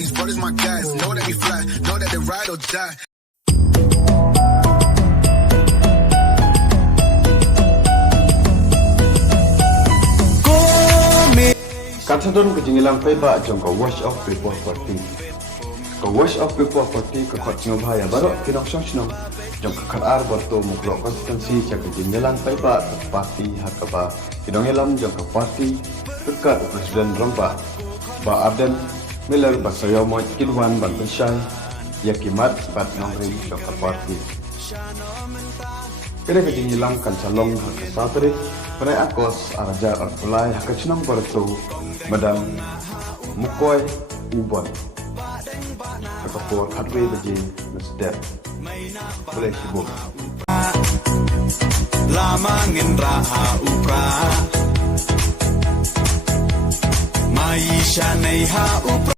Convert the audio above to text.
these brothers my guys. Know that we fly, know that they ride or die. Kata don ke jingilang peba jong ko wash off before party. Ko wash off before party ke khot ngom haya barok kinong song sinong jong ke khat ar borto mukro konsistensi cha ke jingilang peba party hakaba kinong elam jong ke party dekat presiden rompa ba Aden Miller basayo mo kilwan ban pensai yakimat bat nongri jong ke party. Kene ke jingilang kan salong ke satri Pada akos arajar arpulai hakacunang bertu madam mukoy ubon kakapur khatwe baji mesdep boleh sibuk lamangin raha upra maisha nei ha upra